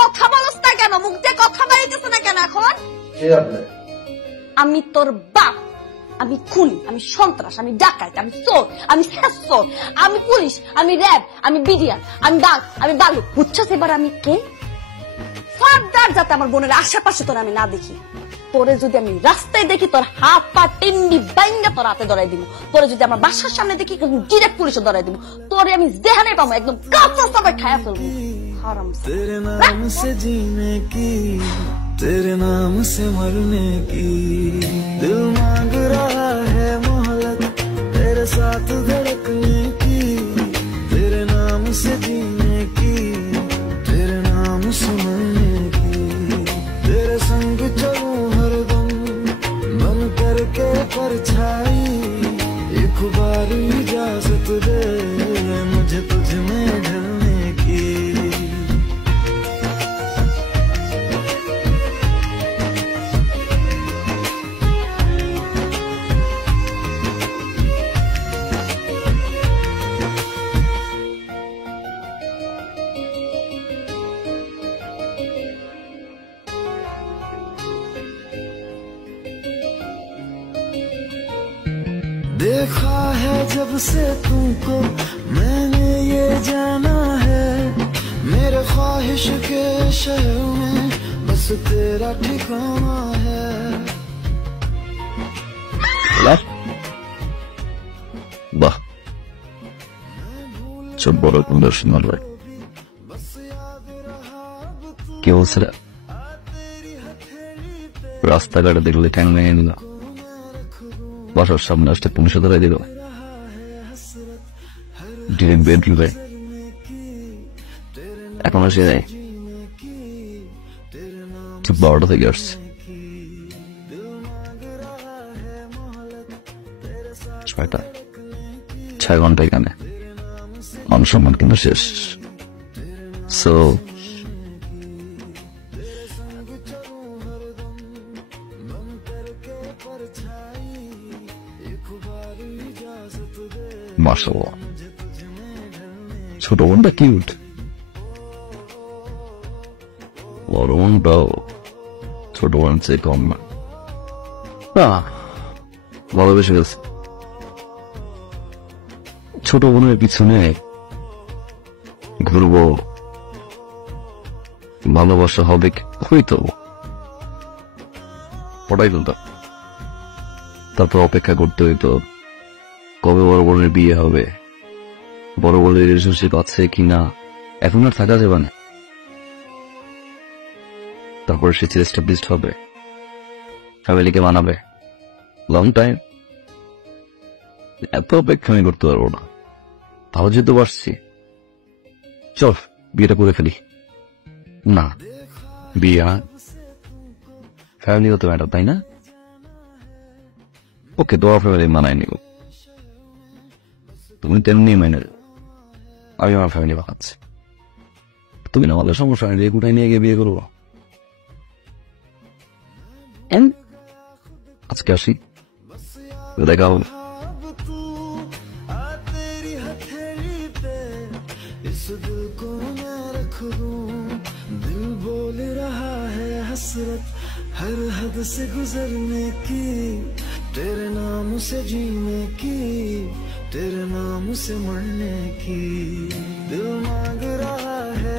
কথা বলছ না কেন? মুখ দিয়ে কথা বাইতেছে না কেন এখন? আমি তোর বাপ, আমি খুনি, আমি সন্ত্রাস, আমি ডাকাত, আমি চোর, আমি শেষচোর, আমি পুলিশ, আমি র্যাব, আমি বিডিআর, আমি বাঘ, আমি বালু। বুঝছস এবার আমি কে? ফার্দার যাতে আমার বোনের আশেপাশে তোর আমি না দেখি। তোরে যদি আমি রাস্তায় দেখি তোর হাত পা টিন্ডি বাইঙ্গা তোর হাতে ধরাই দিব। তোরে যদি আমার বাসার সামনে দেখি ডিরেক্ট পুলিশে ধরাই দিব। তোরে আমি যেখানে পাবো একদম কাঁচা সবাই খায়া ফেলবো। হারাম। तेरे नाम से जीने की, तेरे नाम से मरने की, दिल मांग रहा है मोहलत तेरे साथ धड़कने की, तेरे नाम से जीने की, तेरे नाम से मरने की, तेरे संग चलूं हरदम बन करके परछाई, एक बार इजाजत दे मुझे तुझ में ढलने की। देखा है जब से तुमको मैंने ये जाना है, मेरे ख्वाहिश के शहर में बस तेरा ठिकाना है। বাহ, সব বড় সুন্দর সুন্দর ভাই। কি বলছে রাস্তাঘাটে দেখলে ঠ্যাং ভেঙে নিল, বাসার সামনে আসতে পুলিশে ধরাই দিল, ডিরেক্ট বেডরুমে এখন আসে যায়। ঠিক 12টা থেকে আসছে, 6 ঘন্টা এখানে, মান সম্মান কিন্তু শেষ। সো মাশাআল্লাহ, ছোট বোনটা কিউট, বড় বোনটাও ছোট বোন চেয়ে কম না, ভালোবেসে গেছে। ছোট বোনের পিছনে ঘুরবো, ভালোবাসা হবে হইতো, পড়াই ফেলতাম, তারপর অপেক্ষা করতে হইতো কবে বড় বোনের বিয়ে হবে, বড় বোনের রিলেশনশিপ আছে কিনা, এখন আর থাকা যাবে না। তারপর সে এস্টাবলিশড হবে, ফ্যামিলিকে মানাবে, লং টাইম। এত অপেক্ষা আমি করতে পারবো না, তাও যেহেতু বাসছি, চল বিয়েটা করে ফেলি। না, বিয়ে ফ্যামিলি হতে ম্যাটার, তাই না? ওকে, তোমার ফ্যামিলি মানায় নিব, তুমি তেমনি মেনে, আমি আমার ফ্যামিলি বানাচ্ছি, তুমি না আমাদের সমস্যা নেই, কোথায় নিয়ে গিয়ে বিয়ে করবো। আজকে আসি, দেখা হবে। हर हद से गुजरने की, तेरे नाम से जीने की, तेरे नाम से मरने की, दिल मांग रहा है